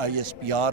ISPR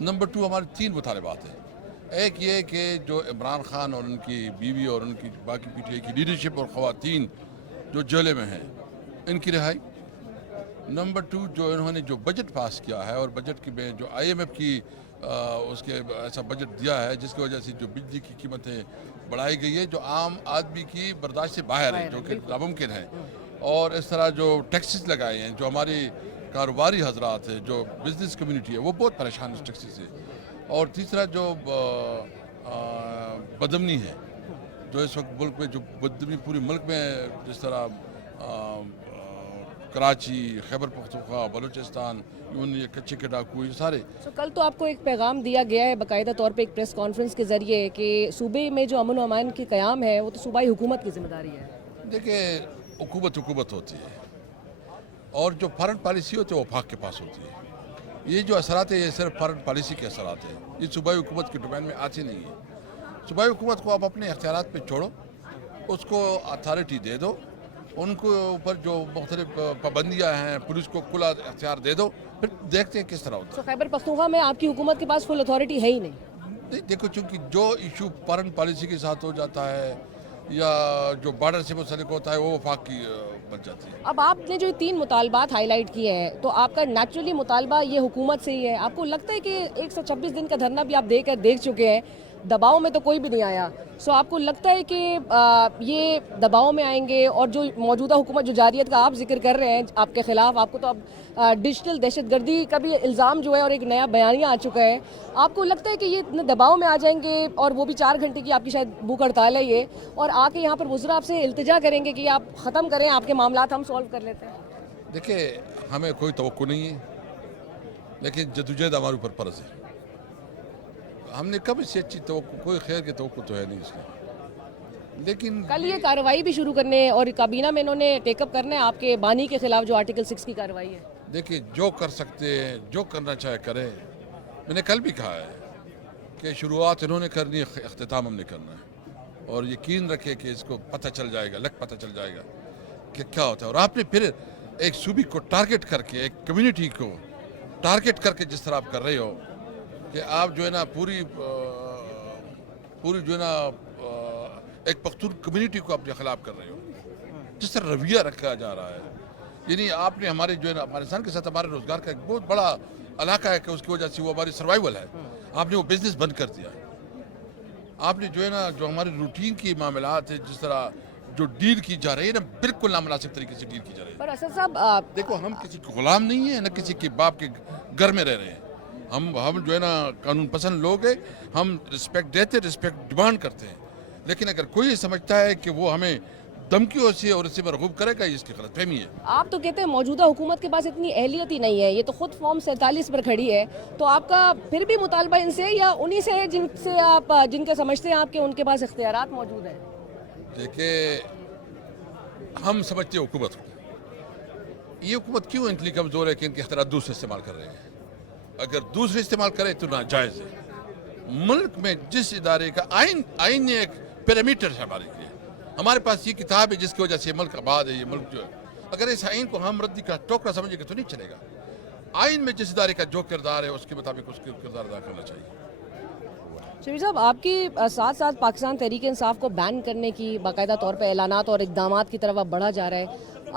number 2 ہمارے 3 مطالبات ہیں. ایک یہ کہ جو عمران خان اور ان کی بیوی اور ان کی باقی پی ٹی آئی کی لیڈرشپ اور خواتین جو جیلے میں ہیں ان کی رہائی. نمبر 2 جو انہوں نے جو بجٹ پاس کیا ہے اور بجٹ کی میں جو IMF کی اس کے ایسا بجٹ دیا ہے جس کی وجہ سے جو بجلی کی قیمتیں بڑھائی گئی ہے جو عام آدمی کی برداشت سے باہر ہے جو کہ ناممکن ہے. اور اس طرح جو ٹیکسز لگائے ہیں جو ہماری کاروباری حضرات ہے جو بزنس کمیونٹی ہے وہ بہت پریشان اس ٹیکسز سے. اور تیسرا جو بدامنی ہے جو اس وقت ملک میں جو بدامنی پوری ملک میں جس طرح کراچی خیبر پختونخوا بلوچستان یہ کچے کے ڈاکو یہ سارے. کل تو آپ کو ایک پیغام دیا گیا ہے باقاعدہ طور پہ ایک پریس کانفرنس کے ذریعے کہ صوبے میں جو امن و امان کی قیام ہے وہ تو صوبائی حکومت کی ذمہ داری ہے. دیکھیں حکومت ہوتی ہے اور جو فارن پالیسی ہوتی ہے وہ وفاق کے پاس ہوتی ہے. یہ جو اثرات ہیں یہ صرف فارن پالیسی کے اثرات ہیں, یہ صوبائی حکومت کے ڈومین میں آتی نہیں ہے. صوبائی حکومت کو آپ اپنے اختیارات پہ چھوڑو, اس کو اتھارٹی دے دو, ان کو اوپر جو مختلف پابندیاں ہیں پولیس کو کھلا اختیار دے دو, پھر دیکھتے ہیں کس طرح ہوتا ہے. خیبر پختونخوا میں آپ کی حکومت کے پاس فل اتھارٹی ہے ہی نہیں. دیکھو چونکہ جو ایشو فارن پالیسی کے ساتھ ہو جاتا ہے یا جو بارڈر سے منسلک ہوتا ہے وہ وفاق کی بن جاتی ہے. اب آپ نے جو 3 مطالبات ہائی لائٹ کیے ہیں تو آپ کا نیچرلی مطالبہ یہ حکومت سے ہی ہے. آپ کو لگتا ہے کہ 126 دن کا دھرنا بھی آپ دیکھ چکے ہیں, دباؤ میں تو کوئی بھی نہیں آیا, سو آپ کو لگتا ہے کہ یہ دباؤ میں آئیں گے اور جو موجودہ حکومت جو جارحیت کا آپ ذکر کر رہے ہیں آپ کے خلاف, آپ کو تو اب ڈیجیٹل دہشت گردی کا بھی الزام جو ہے اور ایک نیا بیانیہ آ چکا ہے, آپ کو لگتا ہے کہ یہ دباؤ میں آ جائیں گے اور وہ بھی 4 گھنٹے کی آپ کی شاید بھوک ہڑتال ہے یہ, اور آ کے یہاں پر وزراء آپ سے التجا کریں گے کہ آپ ختم کریں, آپ کے معاملات ہم سولو کر لیتے ہیں؟ دیکھیں ہمیں کوئی توقع نہیں ہے لیکن جدوجہد ہمارے اوپر فرض ہے. ہم نے کب اس سے اچھی توقع, کوئی خیر کی توقع تو ہے نہیں اس کی, لیکن کل یہ کارروائی بھی شروع کرنے اور کابینہ میں انہوں نے ٹیک اپ کرنا ہے آپ کے بانی کے خلاف جو آرٹیکل 6 کی کارروائی ہے. دیکھیں جو کر سکتے ہیں جو کرنا چاہے کریں. میں نے کل بھی کہا ہے کہ شروعات انہوں نے کرنی ہے, اختتام ہم نے کرنا ہے, اور یقین رکھے کہ اس کو پتہ چل جائے گا, پتہ چل جائے گا کہ کیا ہوتا ہے. اور آپ نے پھر ایک صوبے کو ٹارگٹ کر کے, ایک کمیونٹی کو ٹارگٹ کر کے جس طرح آپ کر رہے ہو کہ آپ جو ہے نا پوری جو ہے نا ایک پختون کمیونٹی کو اپنے خلاف کر رہے ہو, جس طرح رویہ رکھا جا رہا ہے. یعنی آپ نے ہمارے جو ہے نا افغانستان کے ساتھ ہمارے روزگار کا ایک بہت بڑا علاقہ ہے کہ اس کی وجہ سے وہ ہماری سروائیول ہے, آپ نے وہ بزنس بند کر دیا. آپ نے جو ہے نا جو ہمارے روٹین کی معاملات ہیں جس طرح جو ڈیل کی جا رہی ہے نا بالکل نامناسب طریقے سے ڈیل کی جا رہی ہے. پر اسد صاحب دیکھو ہم کسی کے غلام نہیں ہیں, نہ کسی کے باپ کے گھر میں رہ رہے ہیں. ہم جو ہے نا قانون پسند لوگ ہیں, ہم رسپیکٹ دیتے, رسپیکٹ ڈیمانڈ کرتے ہیں. لیکن اگر کوئی سمجھتا ہے کہ وہ ہمیں دھمکیوں سے اور اس سے مرغوب کرے گا, یہ اس کی غلط فہمی ہے. آپ تو کہتے ہیں موجودہ حکومت کے پاس اتنی اہلیت ہی نہیں ہے, یہ تو خود فارم 47 پر کھڑی ہے, تو آپ کا پھر بھی مطالبہ ان سے یا انہی سے ہے جن کے سمجھتے ہیں آپ کے ان کے پاس اختیارات موجود ہیں؟ دیکھیں ہم سمجھتے ہیں حکومت کو, یہ حکومت کیوں اتنی کمزور ہے کہ ان کے اختیارات دوسرے استعمال کر رہے ہیں. اگر دوسرے استعمال کرے تو ناجائز ہے. ملک میں جس ادارے کا آئین نے ایک پیرامیٹر ہے ہمارے لیے, ہمارے پاس یہ کتاب ہے جس کی وجہ سے ملک آباد ہے. یہ ملک جو ہے اگر اس آئین کو ہم ردی کا ٹوکرا سمجھے گے تو نہیں چلے گا. آئین میں جس ادارے کا جو کردار ہے اس کے مطابق اس کے کردار ادا کرنا چاہیے. شبیر صاحب آپ کی ساتھ ساتھ پاکستان تحریک انصاف کو بین کرنے کی باقاعدہ طور پہ اعلانات اور اقدامات کی طرف اب بڑھا جا رہا ہے.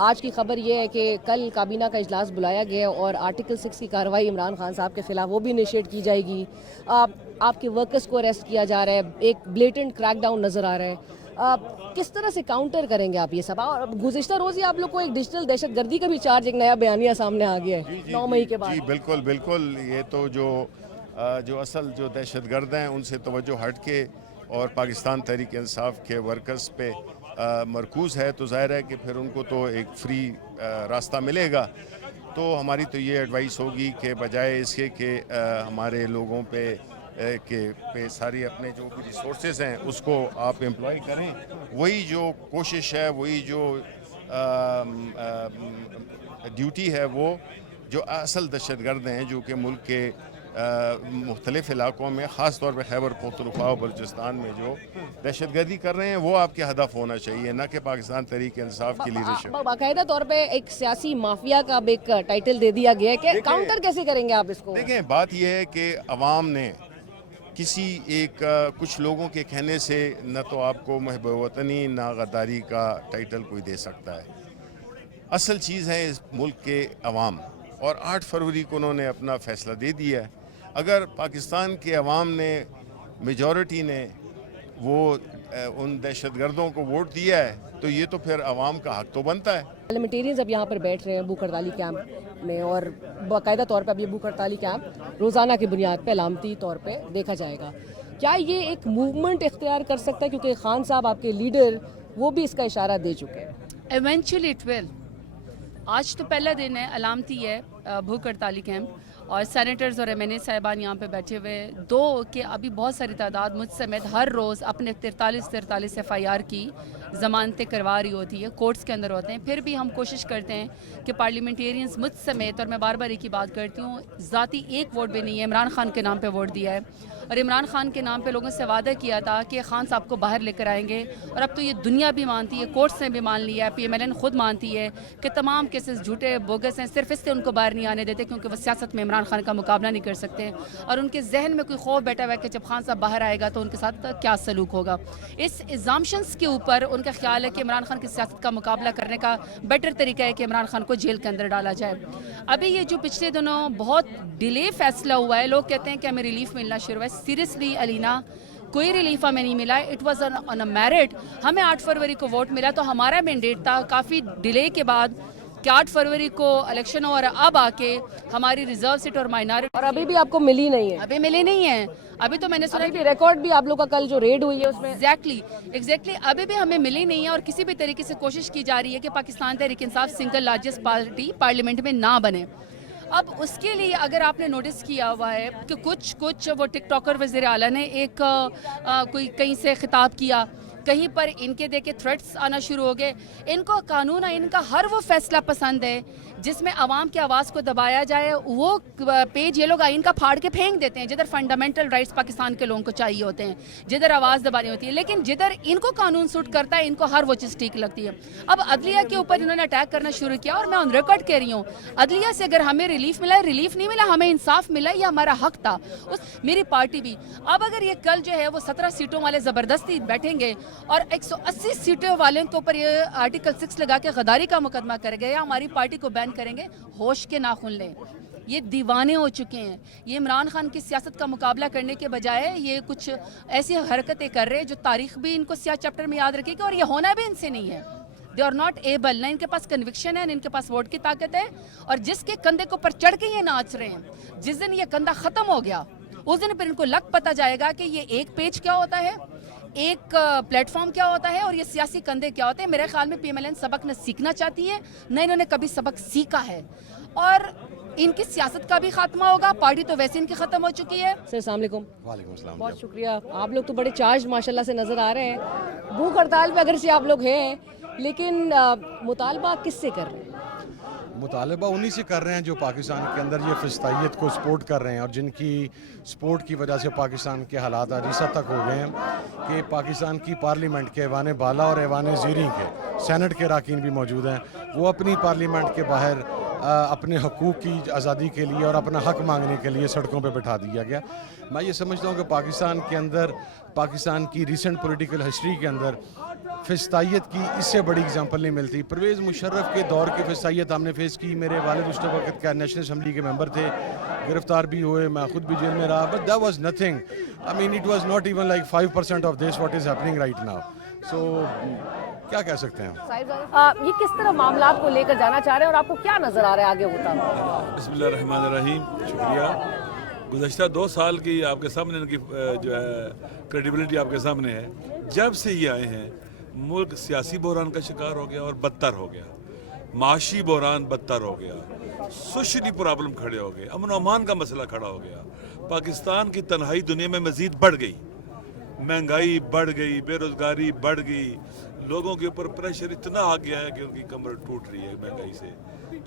آج کی خبر یہ ہے کہ کل کابینہ کا اجلاس بلایا گیا اور آرٹیکل 6 کی کارروائی عمران خان صاحب کے خلاف وہ بھی انیشیٹ کی جائے گی. آپ کے ورکرز کو اریسٹ کیا جا رہا ہے, ایک بلیٹنٹ کریک ڈاؤن نظر آ رہا ہے. کس طرح سے کاؤنٹر کریں گے آپ یہ سب؟ اور گزشتہ روز ہی آپ لوگ کو ایک ڈیجیٹل دہشت گردی کا بھی چارج, ایک نیا بیانیہ سامنے آ گیا ہے 9 مئی کے بعد. جی بالکل. یہ تو جو اصل جو دہشت گرد ہیں ان سے توجہ ہٹ کے اور پاکستان تحریک انصاف کے ورکرز پہ مرکوز ہے, تو ظاہر ہے کہ پھر ان کو تو ایک فری راستہ ملے گا. تو ہماری تو یہ ایڈوائس ہوگی کہ بجائے اس کے کہ ہمارے لوگوں پہ ساری اپنے جو بھی ریسورسز ہیں اس کو آپ امپلائی کریں, وہی جو کوشش ہے, وہی جو ڈیوٹی ہے, وہ جو اصل دہشت گرد ہیں جو کہ ملک کے مختلف علاقوں میں خاص طور پہ خیبر پختونخوا اور بلوچستان میں جو دہشت گردی کر رہے ہیں وہ آپ کے ہدف ہونا چاہیے، نہ کہ پاکستان تحریک انصاف کی لیڈرشپ۔ باقاعدہ طور پہ ایک سیاسی مافیا کا اب ایک ٹائٹل دے دیا گیا ہے کہ کاؤنٹر کیسے کریں گے آپ اس کو؟ دیکھیں بات یہ ہے کہ عوام نے کسی ایک کچھ لوگوں کے کہنے سے نہ تو آپ کو محب وطنی نہ غداری کا ٹائٹل کوئی دے سکتا ہے۔ اصل چیز ہے اس ملک کے عوام، اور 8 فروری کو انہوں نے اپنا فیصلہ دے دیا ہے۔ اگر پاکستان کے عوام نے میجورٹی نے وہ ان دہشت گردوں کو ووٹ دیا ہے تو یہ تو پھر عوام کا حق تو بنتا ہے۔ پارلیمنٹیرینز اب یہاں پر بیٹھ رہے ہیں بھوک ہڑتالی کیمپ میں، اور باقاعدہ طور پہ اب یہ بھوک ہڑتالی کیمپ روزانہ کی بنیاد پہ علامتی طور پہ دیکھا جائے گا۔ کیا یہ ایک موومنٹ اختیار کر سکتا ہے، کیونکہ خان صاحب آپ کے لیڈر وہ بھی اس کا اشارہ دے چکے ہیں؟ Eventually it will. آج تو پہلا دن ہے، علامتی ہے بھوک ہڑتالی کیمپ، اور سینیٹرز اور MNA صاحبان یہاں پہ بیٹھے ہوئے، دو کہ ابھی بہت ساری تعداد مجھ سمیت ہر روز اپنے 43 FIR کی ضمانتیں کروا رہی ہوتی ہے، کورٹس کے اندر ہوتے ہیں۔ پھر بھی ہم کوشش کرتے ہیں کہ پارلیمنٹیرینز مجھ سمیت، اور میں بار بار ایک ہی بات کرتی ہوں، ذاتی ایک ووٹ بھی نہیں ہے، عمران خان کے نام پہ ووٹ دیا ہے، اور عمران خان کے نام پہ لوگوں سے وعدہ کیا تھا کہ خان صاحب کو باہر لے کر آئیں گے، اور اب تو یہ دنیا بھی مانتی ہے، کورٹس نے بھی مان لیا ہے، PMLN خود مانتی ہے کہ تمام کیسز جھوٹے بوگس ہیں، صرف اس سے ان کو باہر نہیں آنے دیتے کیونکہ وہ سیاست میں عمران خان کا مقابلہ نہیں کر سکتے، اور ان کے ذہن میں کوئی خوف بیٹھا ہوا ہے کہ جب خان صاحب باہر آئے گا تو ان کے ساتھ کیا سلوک ہوگا۔ اس ایگزامشنز کے اوپر ان کا خیال ہے کہ عمران خان کی سیاست کا مقابلہ کرنے کا بیٹر طریقہ ہے کہ عمران خان کو جیل کے اندر ڈالا جائے۔ ابھی یہ جو پچھلے دنوں بہت ڈیلے فیصلہ ہوا ہے، لوگ کہتے ہیں کہ ہمیں ریلیف ملنا شروع ہے، سیریسلی علینا کوئی ریلیف ہمیں نہیں ملا ہے، it was on a merit. ہمیں 8 فروری کو ووٹ ملا تو ہمارا مینڈیٹ تھا کافی ڈیلے کے بعد کہ 8 فروری کو الیکشن ہو، اور اب آ کے ہماری ریزرو سیٹ اور مائنارٹی، اور ابھی بھی آپ کو ملی نہیں ہے؟ ابھی ملے نہیں ہیں۔ ابھی تو میں نے سنا ابھی ریکارڈ بھی آپ لوگ کا کل جو ریڈ ہوئی ہے اس میں ایگزیکٹلی ابھی بھی ہمیں ملی نہیں ہے، اور کسی بھی طریقے سے کوشش کی جا رہی ہے کہ Pakistan Tehreek Insaf single largest party parliament میں نہ بنے۔ اب اس کے لیے اگر آپ نے نوٹس کیا ہوا ہے کہ کچھ وہ ٹک ٹاکر وزیر اعلیٰ نے ایک کوئی کہیں سے خطاب کیا، کہیں پر ان کے دیکھے تھریٹس آنا شروع ہو گئے۔ ان کو قانون ان کا ہر وہ فیصلہ پسند ہے جس میں عوام کی آواز کو دبایا جائے، وہ پیج یہ لوگ آئین کا پھاڑ کے پھینک دیتے ہیں، جدھر فنڈامنٹل رائٹس پاکستان کے لوگوں کو چاہیے ہوتے ہیں، جدھر آواز دبانی ہوتی ہے، لیکن جدھر ان کو قانون سوٹ کرتا ہے ان کو ہر وہ چیز ٹھیک لگتی ہے۔ اب عدلیہ کے اوپر انہوں نے اٹیک کرنا شروع کیا، اور میں آن ریکارڈ کہہ رہی ہوں عدلیہ سے اگر ہمیں ریلیف ملا ہے، ریلیف نہیں ملا، ہمیں انصاف ملا، یہ ہمارا حق تھا، میری پارٹی بھی۔ اب اگر یہ کل جو ہے وہ 17 سیٹوں والے زبردستی بیٹھیں گے اور 180 سیٹوں والوں کے اوپر یہ آرٹیکل 6 لگا کے غداری کا مقدمہ کریں گے یا ہماری پارٹی کو بین کریں گے، ہوش کے ناخن لیں۔ یہ دیوانے ہو چکے ہیں، یہ عمران خان کی سیاست کا مقابلہ کرنے کے بجائے یہ کچھ ایسی حرکتیں کر رہے ہیں جو تاریخ بھی ان کو سیاہ چیپٹر میں یاد رکھے گی، اور یہ ہونا بھی ان سے نہیں ہے۔ دے آر ناٹ ایبل، نہ ان کے پاس کنوکشن ہے، نہ ان کے پاس ووٹ کی طاقت ہے، اور جس کے کندھے کو پر چڑھ کے یہ ناچ رہے ہیں، جس دن یہ کندھا ختم ہو گیا اس دن پھر ان کو لگ پتہ جائے گا کہ یہ ایک پیج کیا ہوتا ہے، ایک پلیٹ فارم کیا ہوتا ہے، اور یہ سیاسی کندھے کیا ہوتے ہیں۔ میرے خیال میں PMLN سبق نہ سیکھنا چاہتی ہے، نہ انہوں نے کبھی سبق سیکھا ہے، اور ان کی سیاست کا بھی خاتمہ ہوگا۔ پارٹی تو ویسے ان کی ختم ہو چکی ہے۔ سر السلام علیکم۔ وعلیکم السلام۔ بہت شکریہ، آپ لوگ تو بڑے چارج ماشاءاللہ سے نظر آ رہے ہیں۔ بھوک ہڑتال پہ اگرچہ آپ لوگ ہیں، لیکن مطالبہ کس سے کر رہے ہیں؟ مطالبہ انہی سے کر رہے ہیں جو پاکستان کے اندر یہ فسطائیت کو سپورٹ کر رہے ہیں، اور جن کی سپورٹ کی وجہ سے پاکستان کے حالات عریضہ تک ہو گئے ہیں کہ پاکستان کی پارلیمنٹ کے ایوان بالا اور ایوان زیریں کے سینٹ کے اراکین بھی موجود ہیں، وہ اپنی پارلیمنٹ کے باہر اپنے حقوق کی آزادی کے لیے اور اپنا حق مانگنے کے لیے سڑکوں پہ بٹھا دیا گیا۔ میں یہ سمجھتا ہوں کہ پاکستان کے اندر، پاکستان کی ریسنٹ پولیٹیکل ہسٹری کے اندر فسطائیت کی اس سے بڑی اگزامپل نہیں ملتی۔ پرویز مشرف کے دور کی فسطائیت ہم نے فیس کی، میرے والد اس وقت کا نیشنل اسمبلی کے ممبر تھے، گرفتار بھی ہوئے، میں خود بھی جیل میں رہا، but that was nothing. I mean it was not even like 5% of this what is happening right now. So کیا کہہ سکتے ہیں یہ کس طرح معاملات کو لے کر جانا چاہ رہے ہیں، اور آپ کو کیا نظر آ رہا ہے آگے ہوتا ہے؟ بسم اللہ الرحمن الرحیم، شکریہ۔ گزشتہ 2 سال کی آپ کے سامنے ان کی جو ہے کریڈیبلٹی آپ کے سامنے ہے۔ جب سے یہ آئے ہیں ملک سیاسی بحران کا شکار ہو گیا اور بدتر ہو گیا، معاشی بحران بدتر ہو گیا، سوشلی پرابلم کھڑے ہو گئے، امن و امان کا مسئلہ کھڑا ہو گیا، پاکستان کی تنہائی دنیا میں مزید بڑھ گئی، مہنگائی بڑھ گئی، بے روزگاری بڑھ گئی، لوگوں کے اوپر پریشر اتنا آ گیا ہے کہ ان کی کمر ٹوٹ رہی ہے مہنگائی سے۔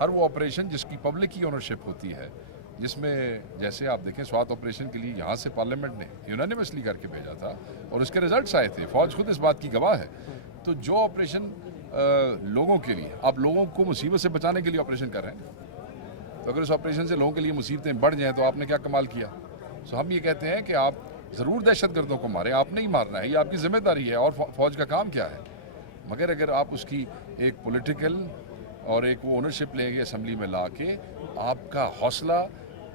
ہر وہ آپریشن جس کی پبلک کی اونرشپ ہوتی ہے، جس میں جیسے آپ دیکھیں سوات آپریشن کے لیے یہاں سے پارلیمنٹ نے یونانیمسلی کر کے بھیجا تھا اور اس کے رزلٹس آئے تھے، فوج خود اس بات کی گواہ ہے. تو جو آپریشن لوگوں کے لیے، آپ لوگوں کو مصیبت سے بچانے کے لیے آپریشن کر رہے ہیں، تو اگر اس آپریشن سے لوگوں کے لیے مصیبتیں بڑھ جائیں تو آپ نے کیا کمال کیا. سو ہم یہ کہتے ہیں کہ آپ ضرور دہشت گردوں کو ماریں، آپ نے ہی مارنا ہے، یہ آپ کی ذمہ داری ہے اور فوج کا کام کیا ہے. مگر اگر آپ اس کی ایک پولیٹیکل اور ایک وہ اونرشپ لیں گے اسمبلی میں لا کے، آپ کا حوصلہ،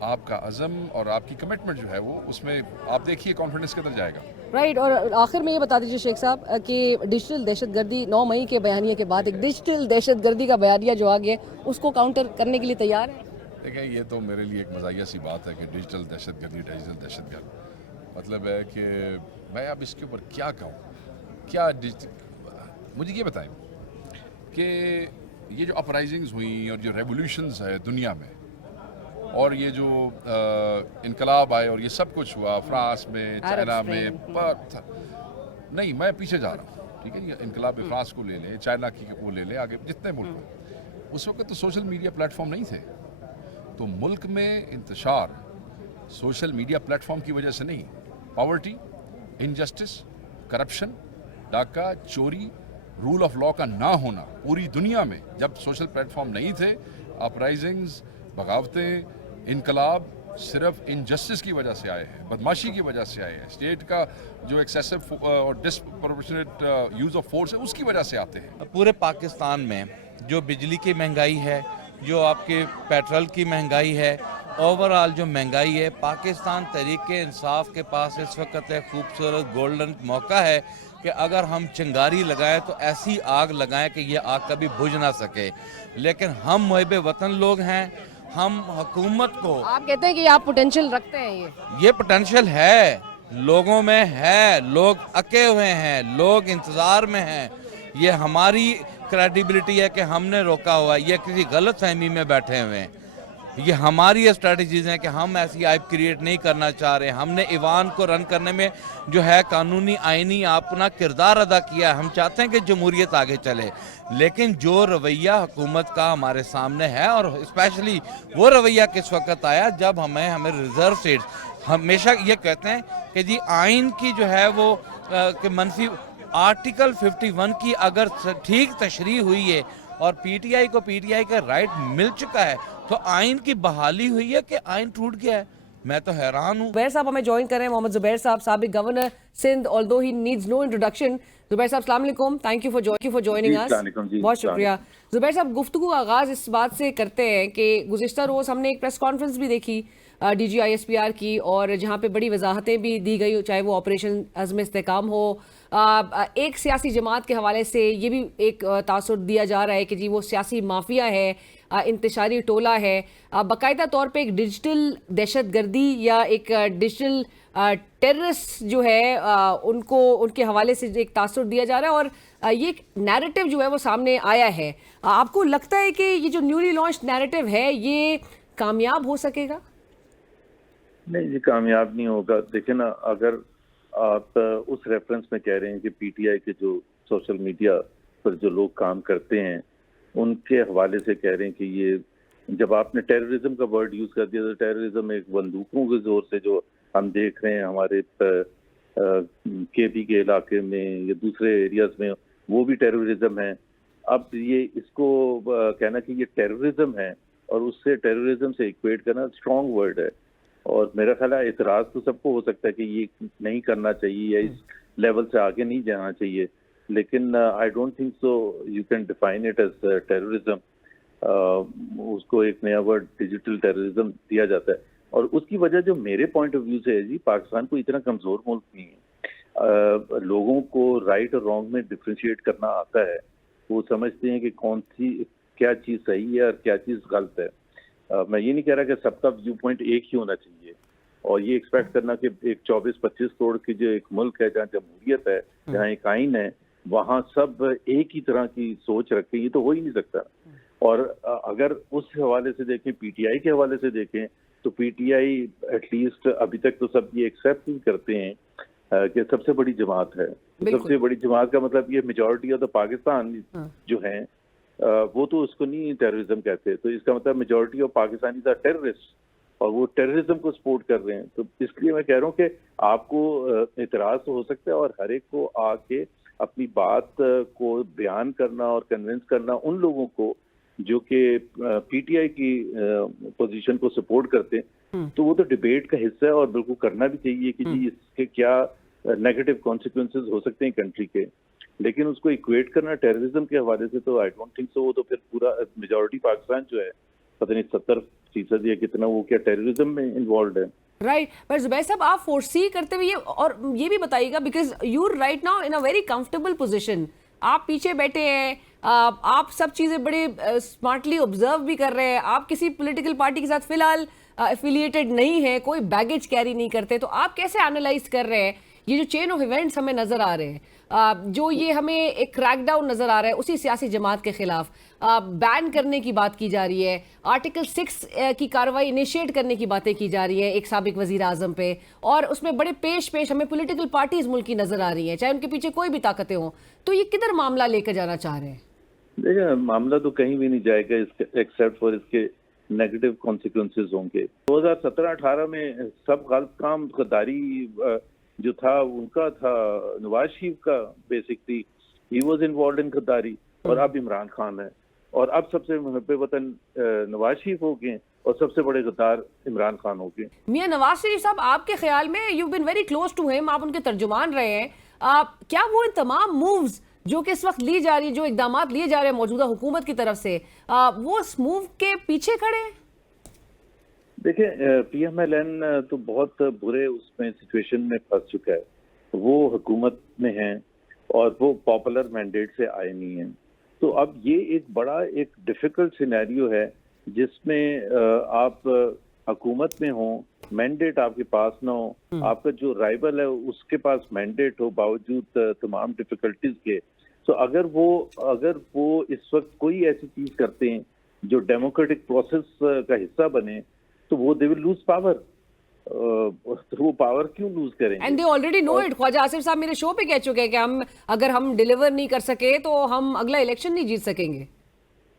آپ کا عزم اور آپ کی کمٹمنٹ جو ہے وہ اس میں آپ دیکھیے کانفیڈنس کدھر جائے گا. رائٹ. اور آخر میں یہ بتا دیجیے شیخ صاحب کہ ڈیجیٹل دہشت گردی 9 مئی کے بیانیے کے بعد ایک ڈیجیٹل دہشت گردی کا بیانیہ جو آ گیا اس کو کاؤنٹر کرنے کے لیے تیار ہے؟ دیکھیں یہ تو میرے لیے ایک مزاحیہ سی بات ہے کہ ڈیجیٹل دہشت گرد مطلب ہے کہ میں اب اس کے اوپر کیا کہوں. کیا مجھے یہ بتائیں کہ یہ جو اپرائزنگز ہوئیں اور جو ریولیوشنز ہے دنیا میں اور یہ جو انقلاب آئے اور یہ سب کچھ ہوا فرانس میں، چائنا میں، نہیں میں پیچھے جا رہا ہوں، ٹھیک ہے. یہ انقلاب فرانس کو لے لیں، چائنا کی وہ لے لیں، آگے جتنے ملک ہیں، اس وقت تو سوشل میڈیا پلیٹ فارم نہیں تھے. تو ملک میں انتشار سوشل میڈیا پلیٹ فارم کی وجہ سے نہیں، پاورٹی، انجسٹس، کرپشن، ڈاکہ، چوری، رول آف لا کا نہ ہونا پوری دنیا میں جب سوشل پلیٹ فارم نہیں تھے، اپرائزنگز، بغاوتیں، انقلاب صرف انجسٹس کی وجہ سے آئے ہیں، بدماشی کی وجہ سے آئے ہیں، اسٹیٹ کا جو ایکسیسو اور ڈسپروپورشنیٹ یوز آف فورس ہے اس کی وجہ سے آتے ہیں. پورے پاکستان میں جو بجلی کی مہنگائی ہے، جو آپ کے پیٹرول کی مہنگائی ہے، اوورآل جو مہنگائی ہے، پاکستان تحریک انصاف کے پاس اس وقت ایک خوبصورت گولڈن موقع ہے کہ اگر ہم چنگاری لگائیں تو ایسی آگ لگائیں کہ یہ آگ کبھی بجھ نہ سکے. لیکن ہم محب وطن لوگ ہیں، ہم حکومت کو، آپ کہتے ہیں کہ آپ پوٹینشیل رکھتے ہیں، یہ پوٹینشیل ہے، لوگوں میں ہے، لوگ اکے ہوئے ہیں، لوگ انتظار میں ہیں. یہ ہماری کریڈیبلٹی ہے کہ ہم نے روکا ہوا ہے، یہ کسی غلط فہمی میں بیٹھے ہوئے ہیں. یہ ہماری اسٹریٹجیز ہیں کہ ہم ایسی آئپ کریٹ نہیں کرنا چاہ رہے. ہم نے ایوان کو رن کرنے میں جو ہے قانونی آئینی اپنا کردار ادا کیا ہے. ہم چاہتے ہیں کہ جمہوریت آگے چلے، لیکن جو رویہ حکومت کا ہمارے سامنے ہے، اور اسپیشلی وہ رویہ کس وقت آیا جب ہمیں ریزرو سیٹس، ہمیشہ یہ کہتے ہیں کہ جی آئین کی جو ہے وہ کہ منفی آرٹیکل 51 کی اگر ٹھیک تشریح ہوئی ہے اور پی ٹی آئی کو پی ٹی آئی کا رائٹ مل چکا ہے تو آئین کی بحالی ہوئی ہے کہ آئین ٹوٹ گیا ہے. میں تو حیران ہوں. زبیر صاحب ہمیں جوائن کر رہے ہیں، محمد زبیر صاحب، سابق governor Sindh, although he needs no introduction. زبیر صاحب السلام علیکم، thank you for joining us. بہت شکریہ. زبیر صاحب گفتگو کا آغاز اس بات سے کرتے ہیں کہ گزشتہ روز ہم نے ایک پریس کانفرنس بھی دیکھی D G I S P R کی، اور جہاں پہ بڑی وضاحتیں بھی دی گئی، چاہے وہ آپریشن عزم استحکام ہو. ایک سیاسی جماعت کے حوالے سے یہ بھی ایک تاثر دیا جا رہا ہے کہ جی وہ سیاسی مافیا ہے، انتشاری ٹولہ ہے. باقاعدہ طور پہ ایک ڈیجیٹل دہشت گردی یا ایک ڈیجیٹل ٹیررسٹ جو ہے ان کے حوالے سے ایک تاثر دیا جا رہا ہے، اور یہ ایک نیریٹو جو ہے وہ سامنے آیا ہے. آپ کو لگتا ہے کہ یہ جو نیولی لانچ نیریٹو ہے یہ کامیاب ہو سکے گا؟ نہیں جی، کامیاب نہیں ہوگا. دیکھیں نا، اگر آپ اس ریفرنس میں کہہ رہے ہیں کہ پی ٹی آئی کے جو سوشل میڈیا پر جو لوگ کام کرتے ہیں ان کے حوالے سے کہہ رہے ہیں کہ یہ جب آپ نے ٹیررزم کا ورڈ یوز کر دیا تو ٹیررزم ایک بندوقوں کے زور سے جو ہم دیکھ رہے ہیں ہمارے کے پی کے علاقے میں یا دوسرے ایریاز میں، وہ بھی ٹیررزم ہے. اب یہ اس کو کہنا کہ یہ ٹیررزم ہے اور اس سے ٹیررزم سے ایکویٹ کرنا اسٹرانگ ورڈ ہے. اور میرا خیال ہے اعتراض تو سب کو ہو سکتا ہے کہ یہ نہیں کرنا چاہیے یا اس لیول سے آگے نہیں جانا چاہیے، لیکن I don't think so you can define it as terrorism. اس کو ایک نیا ورڈ ڈیجیٹل ٹیررزم دیا جاتا ہے، اور اس کی وجہ جو میرے پوائنٹ آف ویو سے ہے جی، پاکستان کو اتنا کمزور ملک نہیں ہے. لوگوں کو رائٹ اور رانگ میں ڈفرینشیٹ کرنا آتا ہے. وہ سمجھتے ہیں کہ کون سی کیا چیز صحیح ہے اور کیا چیز غلط ہے. میں یہ نہیں کہہ رہا کہ سب کا ویو پوائنٹ ایک ہی ہونا چاہیے، اور یہ ایکسپیکٹ کرنا کہ ایک 24-25 کروڑ کی جو ایک ملک ہے جہاں جمہوریت ہے، جہاں ایک آئین ہے، وہاں سب ایک ہی طرح کی سوچ رکھیں، یہ تو ہو ہی نہیں سکتا. اور اگر اس حوالے سے دیکھیں، پی ٹی آئی کے حوالے سے دیکھیں تو P T I at least ابھی تک تو سب یہ ایکسیپٹ ہی کرتے ہیں کہ سب سے بڑی جماعت ہے. سب سے بڑی جماعت کا مطلب یہ میجورٹی آف دا پاکستان جو ہیں وہ تو اس کو نہیں ٹیررزم کہتے. تو اس کا مطلب majority of Pakistani are terrorist اور وہ ٹیررزم کو سپورٹ کر رہے ہیں. تو اس لیے میں کہہ رہا ہوں کہ آپ کو اعتراض تو ہو سکتا ہے اور ہر ایک کو آ کے اپنی بات کو بیان کرنا اور کنونس کرنا ان لوگوں کو جو کہ پی ٹی آئی کی پوزیشن کو سپورٹ کرتے ہیں, تو وہ تو ڈبیٹ کا حصہ ہے اور بالکل کرنا بھی چاہیے کہ جی اس کے کیا نیگیٹو کانسیکوینسز ہو سکتے ہیں کنٹری کے. لیکن اس کو ایکویٹ کرنا ٹیررزم کے حوالے سے تو آئی ڈونٹ تھنک سو. وہ تو پھر پورا میجورٹی پاکستان جو ہے پتہ نہیں 70% یا کتنا وہ کیا ٹیررزم میں انوالوڈ ہے. رائٹ. پر زبیر صاحب آپ فورسی کرتے ہوئے اور یہ بھی بتائیے گا because you right now in a very comfortable position, آپ پیچھے بیٹھے ہیں, آپ سب چیزیں بڑے اسمارٹلی آبزرو بھی کر رہے ہیں, آپ کسی پولیٹیکل پارٹی کے ساتھ فی الحال افیلیٹڈ نہیں ہیں, کوئی بیگیج کیری نہیں کرتے, تو آپ کیسے انالائز کر رہے ہیں یہ جو چین آف ایونٹس ہمیں نظر آ رہے ہیں, جو یہ ہمیں ایک کریک ڈاؤن نظر آ رہا ہے اسی سیاسی جماعت کے خلاف, بین کرنے کی بات کی جا رہی ہے, آرٹیکل 6 کی کارروائی انیشیٹ کرنے کی باتیں کی جا رہی ہیں ایک سابق وزیر اعظم پہ, اور اس میں بڑے پیش ہمیں پولیٹیکل پارٹیز ملک کی نظر آ رہی ہیں, چاہے ان کے پیچھے کوئی بھی طاقتیں ہوں, تو یہ کدھر معاملہ لے کر جانا چاہ رہے ہیں؟ دیکھیں معاملہ تو کہیں بھی نہیں جائے گا ایکسیپٹ فار اس کے نیگیٹو کانسیکوینسز ہوں گے. 2017-18 میں سب غلط کام غداری جو تھا ان کا تھا نواز شریف کا, basically he was involved in غداری, اور اب عمران خان ہے, اور اب سب سے محب وطن نواز شریف ہو گئے اور سب سے بڑے غدار عمران خان ہو گئے. میاں نواز شریف صاحب, آپ کے خیال میں you been very close to him, آپ ان کے ترجمان رہے ہیں, کیا وہ تمام مووز جو کہ اس وقت لی جا رہی ہے, جو اقدامات لیے جا رہے ہیں موجودہ حکومت کی طرف سے, وہ اس موو کے پیچھے کھڑے ہیں؟ دیکھیں پی ایم ایل این تو بہت برے اس میں سچویشن میں پھنس چکا ہے. وہ حکومت میں ہیں اور وہ پاپولر مینڈیٹ سے آئے نہیں ہیں. تو اب یہ ایک بڑا ایک ڈیفیکلٹ سینیریو ہے جس میں آپ حکومت میں ہوں, مینڈیٹ آپ کے پاس نہ ہو, آپ کا جو رائیول ہے اس کے پاس مینڈیٹ ہو باوجود تمام ڈیفیکلٹیز کے. تو اگر وہ اس وقت کوئی ایسی چیز کرتے ہیں جو ڈیموکریٹک پروسیس کا حصہ بنے, تو وہ دے ول لوز پاور. وہ پاور کیوں لوز کریں گے؟ And they already know it. Khawaja Asif صاحب میرے شو پہ کہہ چکے ہیں کہ اگر ہم ڈیلیور نہیں کر سکے تو ہم اگلا الیکشن نہیں جیت سکیں گے.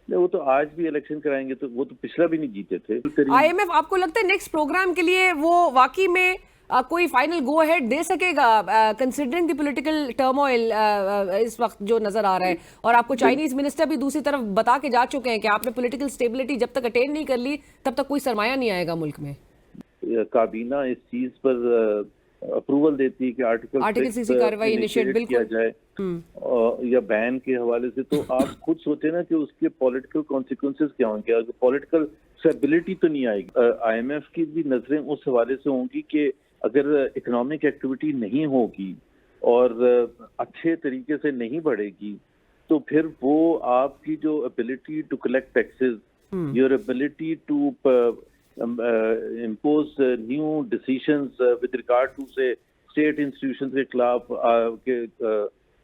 وہ تو آج بھی الیکشن کرائیں گے, تو وہ تو پچھلا بھی نہیں جیتے تھے. آئی ایم ایف آپ کو لگتا ہے نیکسٹ پروگرام کے لیے وہ واقعی میں کوئی فائنل گو ہیڈ دے سکے گا کنسیڈرنگ دی پولیٹیکل ٹرموائل اس وقت جو نظر آ رہا ہے, اور آپ کو چائنیز منسٹر بھی دوسری طرف بتا کے جا چکے ہیں کہ آپ نے پولیٹیکل سٹیبلٹی جب تک اٹین نہیں کر لی تب تک کوئی سرمایہ نہیں آئے گا ملک میں. کابینہ اس چیز پر اپروول دیتی ہے کہ آرٹیکل 6 کی کارروائی انیشیٹ کیا جائے یا بین کے حوالے سے, تو آپ خود سوچیں نا کہ اس کے پولیٹیکل کانسیکوینسز کیا ہوں گے. پولیٹیکل اسٹیبلٹی تو نہیں آئے گی. آئی ایم ایف کی بھی نظریں اس حوالے سے ہوں گی کہ اگر اکنامک ایکٹیویٹی نہیں ہوگی اور اچھے طریقے سے نہیں بڑھے گی, تو پھر وہ آپ کی جو ability to collect taxes, your ability to impose new decisions with regard to say state institutions کے خلاف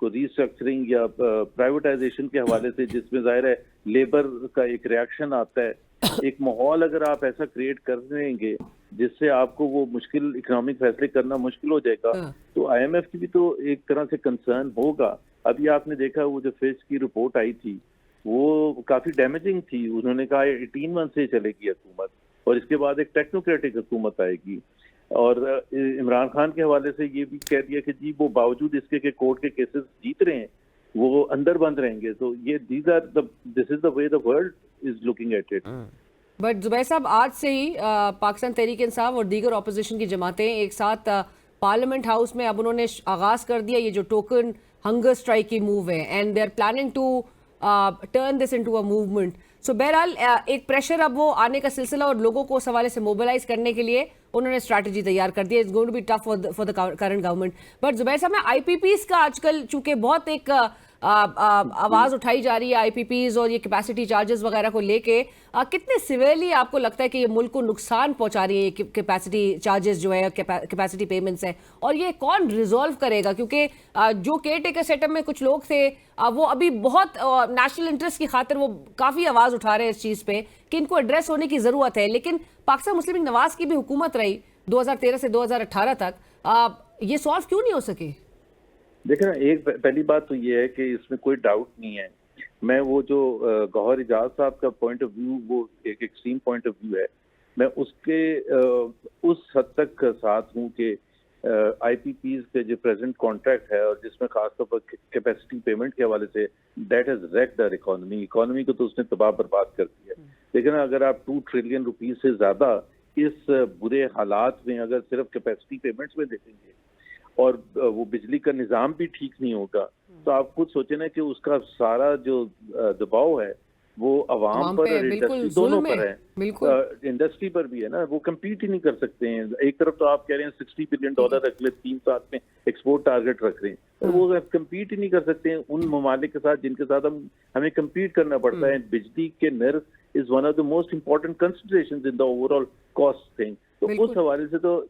کو ری اسٹرکچرنگ یا پرائیویٹائزیشن کے حوالے سے, جس میں ظاہر ہے لیبر کا ایک ریاکشن آتا ہے. ایک ماحول اگر آپ ایسا کریٹ کر دیں گے جس سے آپ کو وہ مشکل اکنامک فیصلے کرنا مشکل ہو جائے گا, تو آئی ایم ایف کی بھی تو ایک طرح سے کنسرن ہوگا. ابھی آپ نے دیکھا وہ جو فیچ کی رپورٹ آئی تھی وہ کافی ڈیمیجنگ تھی. انہوں نے کہا 18 months سے چلے گی حکومت اور اس کے بعد ایک ٹیکنوکریٹک حکومت آئے گی. اور عمران خان کے حوالے سے یہ بھی کہہ دیا کہ جی وہ باوجود اس کے کہ کورٹ کے کیسز جیت رہے ہیں وہ اندر بند رہیں گے. تو یہ this is the way the world is looking at it. But Zubair صاحب, آج سے ہی پاکستان تحریک انصاف اور دیگر اپوزیشن کی جماعتیں ایک ساتھ پارلیمنٹ ہاؤس میں اب انہوں نے آغاز کر دیا یہ جو ٹوکن ہنگر اسٹرائک کی موو ہے, and they are planning to turn this into a movement. So بہرحال ایک پریشر اب وہ آنے کا سلسلہ اور لوگوں کو اس حوالے سے موبلائز کرنے کے لیے انہوں نے اسٹریٹجی تیار کر دی ہے. It's going to be tough for the current government. But Zubair صاحب, میں آئی پی پیز کا آج کل چونکہ بہت ایک آواز اٹھائی جا رہی ہے آئی پی پیز اور یہ کیپیسٹی چارجز وغیرہ کو لے کے, کتنے سیویرلی آپ کو لگتا ہے کہ یہ ملک کو نقصان پہنچا رہی ہے کیپیسٹی چارجز جو ہے, کیپیسٹی پیمنٹس ہیں, اور یہ کون ریزالو کرے گا؟ کیونکہ جو کیئر ٹیکر سیٹ اپ میں کچھ لوگ تھے وہ ابھی بہت نیشنل انٹرسٹ کی خاطر وہ کافی آواز اٹھا رہے ہیں اس چیز پہ کہ ان کو ایڈریس ہونے کی ضرورت ہے. لیکن پاکستان مسلم لیگ نواز کی بھی حکومت رہی 2013 سے 2018 تک, یہ سالو کیوں نہیں ہو سکے؟ دیکھیں نا, ایک پہلی بات تو یہ ہے کہ اس میں کوئی ڈاؤٹ نہیں ہے میں وہ جو گوہر اجاز صاحب کا پوائنٹ آف ویو وہ ایک ایکسٹریم پوائنٹ آف ویو ہے، میں اس کے اس حد تک ساتھ ہوں کہ آئی پی پیز کے جو پریزنٹ کانٹریکٹ ہے اور جس میں خاص طور پر کیپیسٹی پیمنٹ کے حوالے سے that has wrecked our economy کو تو اس نے تباہ برباد کر دیا ہے. لیکن اگر آپ 2 ٹریلین روپیز سے زیادہ اس برے حالات میں اگر صرف کیپیسٹی پیمنٹس میں دیکھیں گے اور وہ بجلی کا نظام بھی ٹھیک نہیں ہوگا تو آپ خود سوچیں نا کہ اس کا سارا جو دباؤ ہے وہ عوام پر اور انڈسٹری دونوں پر ہے. انڈسٹری پر بھی ہے نا، وہ کمپیٹ ہی نہیں کر سکتے ہیں. ایک طرف تو آپ کہہ رہے ہیں $60 بلین اگلے 3 سال میں ایکسپورٹ ٹارگٹ رکھ رہے ہیں، وہ کمپیٹ ہی نہیں کر سکتے ہیں ان ممالک کے ساتھ جن کے ساتھ ہمیں کمپیٹ کرنا پڑتا ہے. بجلی کے نرخ is one of the most important considerations in the overall cost thing. تو اس حوالے سے تو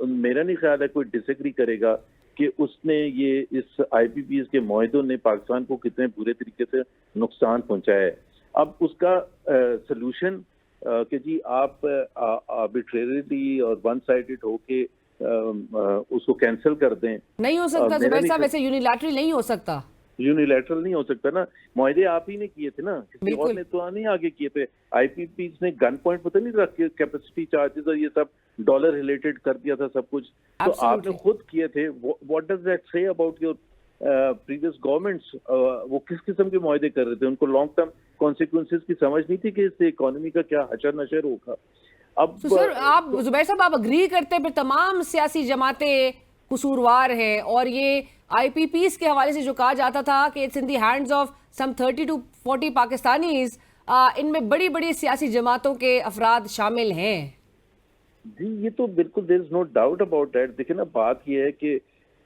میرا نہیں خیال ہے کوئی ڈس ایگری کرے گا کہ اس نے یہ اس آئی پی پیز کے معاہدوں نے پاکستان کو کتنے برے طریقے سے نقصان پہنچایا ہے. اب اس کا سلوشن کہ جی آپ آربیٹریریلی اور ون سائیڈڈ ہو کے اس کو کینسل کر دیں، نہیں ہو سکتا زبیر صاحب، ایسے یونیلیٹرل نہیں ہو سکتا. یونیلیٹرل نہیں ہو سکتا نا، معاہدے آپ ہی نے کیے تھے نا، کسی اور نے تو نہیں آگے کیے تھے. آئی پی پیز نے گن پوائنٹ پتہ نہیں رکھ کے کیپیسٹی چارجز اور یہ سب ڈالر ریلیٹڈ کر دیا تھا سب کچھ، تو آپ نے خود کیے تھے. واٹ ڈز دیٹ سے اباؤٹ یور پریویس گورنمنٹس؟ وہ کس قسم کے معاہدے کر رہے تھے؟ ان کو لانگ ٹرم کانسیکوینسز کی سمجھ نہیں تھی کہ اس سے اکانومی کا کیا حشر نشر ہوگا. اب سر آپ زبیر صاحب آپ اگری کرتے ہیں پھر تمام سیاسی جماعتیں قصوروار ہیں، اور یہ آئی پی پیز کے حوالے سے جو کہا جاتا تھا کہ it's in the hands of some 30 to 40 Pakistanis, ان میں بڑی بڑی سیاسی جماعتوں کے افراد شامل ہیں. جی یہ تو بالکل دیر از نو ڈاؤٹ اباؤٹ دیٹ. دیکھیں نا بات یہ ہے کہ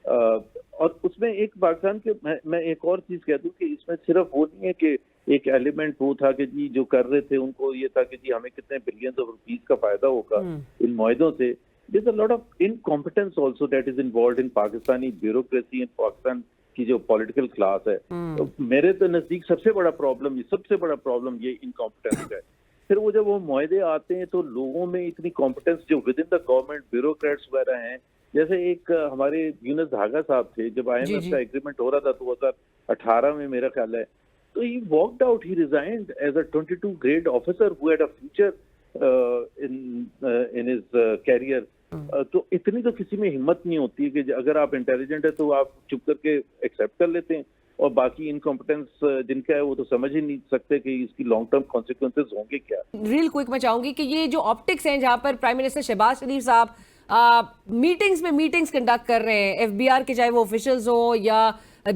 اور اس میں ایک پاکستان کے میں ایک اور چیز کہہ دوں کہ اس میں صرف وہ نہیں ہے کہ ایک ایلیمنٹ وہ تھا کہ جی جو کر رہے تھے ان کو یہ تھا کہ جی ہمیں کتنے بلینز آف روپیز کا فائدہ ہوگا ان معاہدوں سے. There's a lot of incompetence also that is involved in Pakistani bureaucracy and Pakistan کی جو پولیٹیکل کلاس ہے. میرے تو نزدیک سب سے بڑا پرابلم یہ انکمپٹنس ہے. پھر وہ جب وہ معاہدے آتے ہیں تو لوگوں میں اتنی کمپٹنس جو with in the government bureaucrats وغیرہ ہیں، جیسے ایک ہمارے یونس دھاگا صاحب تھے جب آئی ایم ایف کا ایگریمنٹ ہو رہا تھا 2018 میں میرا خیال ہے، تو he walked out, he resigned as a 22 grade officer who had a future in his career. تو اتنی تو کسی میں ہمت نہیں ہوتی ہے کہ اگر آپ انٹیلیجنٹ ہے تو آپ چپ کر کے ایکسیپٹ کر لیتے ہیں، اور باقی انکمپٹنس جن کا ہے وہ تو سمجھ ہی نہیں سکتے کہ اس کی لانگ ٹرم کانسیکوینسز ہوں گے کیا. ریل کوئک میں چاہوں گی کہ یہ جو آپٹکس ہیں جہاں پر پرائم منسٹر شہباز شریف صاحب میٹنگز کنڈکٹ کر رہے ہیں، ایف بی آر کے چاہے وہ آفیشلز ہو یا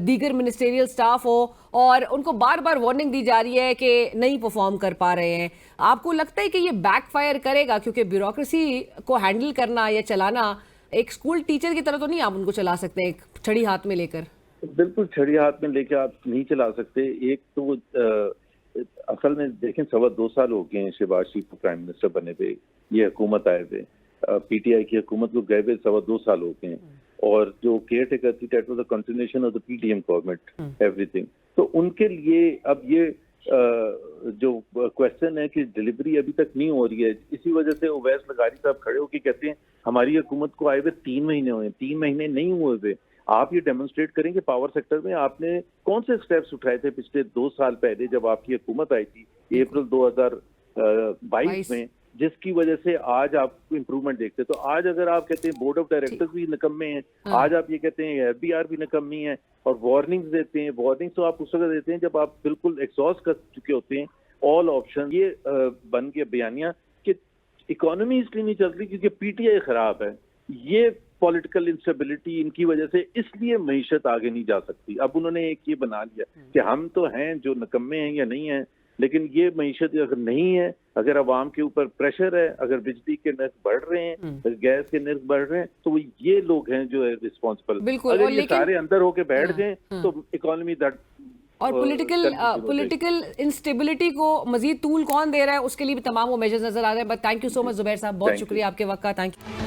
دیگر منسٹریل سٹاف ہو، اور ان کو بار بار وارننگ دی جا رہی ہے کہ نہیں پرفارم کر پا رہے ہیں، آپ کو لگتا ہے کہ یہ بیک فائر کرے گا؟ کیونکہ بیوروکریسی کو ہینڈل کرنا یا چلانا ایک اسکول ٹیچر کی طرح تو نہیں آپ ان کو چلا سکتے ایک چھڑی ہاتھ میں لے کر. بالکل چھڑی ہاتھ میں لے کے آپ نہیں چلا سکتے. ایک تو اصل میں دیکھیں 2.25 سال ہو گئے ہیں شہباز شریف کو پرائم منسٹر بنے پہ، یہ حکومت آئے تھے، پی ٹی آئی کی حکومت کو گئے ہوئے 2.25 سال ہو گئے ہیں، اور جو کیئر ٹیکر تھی that was a continuation of the P D M government everything. تو ان کے لیے اب یہ جو کوشچن ہے کہ ڈلیوری ابھی تک نہیں ہو رہی ہے، اسی وجہ سے اویس لغاری صاحب کھڑے ہو کے کہتے ہیں ہماری حکومت کو آئے ہوئے 3 مہینے ہوئے، 3 مہینے نہیں ہوئے ہوئے. آپ یہ ڈیمونسٹریٹ کریں کہ پاور سیکٹر میں آپ نے کون سے اسٹیپس اٹھائے تھے پچھلے 2 سال پہلے جب آپ کی حکومت آئی تھی اپریل 2022 میں، جس کی وجہ سے آج آپ امپروومنٹ دیکھتے. تو آج اگر آپ کہتے ہیں بورڈ آف ڈائریکٹرز بھی نکمے ہیں، آج آپ یہ کہتے ہیں ایف بی آر بھی نکمی ہے، اور وارننگز دیتے ہیں. وارننگز تو آپ اس وقت دیتے ہیں جب آپ بالکل ایگزاسٹ کر چکے ہوتے ہیں آل آپشن. یہ بن گیا بیانیہ کہ اکانومی اس لیے نہیں چل رہی کیونکہ پی ٹی آئی خراب ہے. یہ پولیٹیکل انسٹیبلٹی ان کی وجہ سے اس لیے معیشت آگے نہیں جا سکتی. اب انہوں نے ایک یہ بنا لیا کہ ہم تو ہیں جو نکمے ہیں یا نہیں ہیں، لیکن یہ معیشت اگر نہیں ہے، اگر عوام کے اوپر پریشر ہے، اگر بجلی کے نرخ بڑھ رہے ہیں، گیس کے نرخ بڑھ رہے ہیں، تو یہ لوگ ہیں جو ہے ریسپانسبل. اگر یہ سارے اندر ہو کے بیٹھ جائیں تو اکانومی اور پولیٹیکل انسٹیبلٹی کو مزید طول کون دے رہا ہے، اس کے لیے بھی تمام وہ میجرز نظر آ رہے ہیں. بٹ تھینک یو سو مچ زبیر صاحب، بہت شکریہ آپ کے وقت کا. Thank you.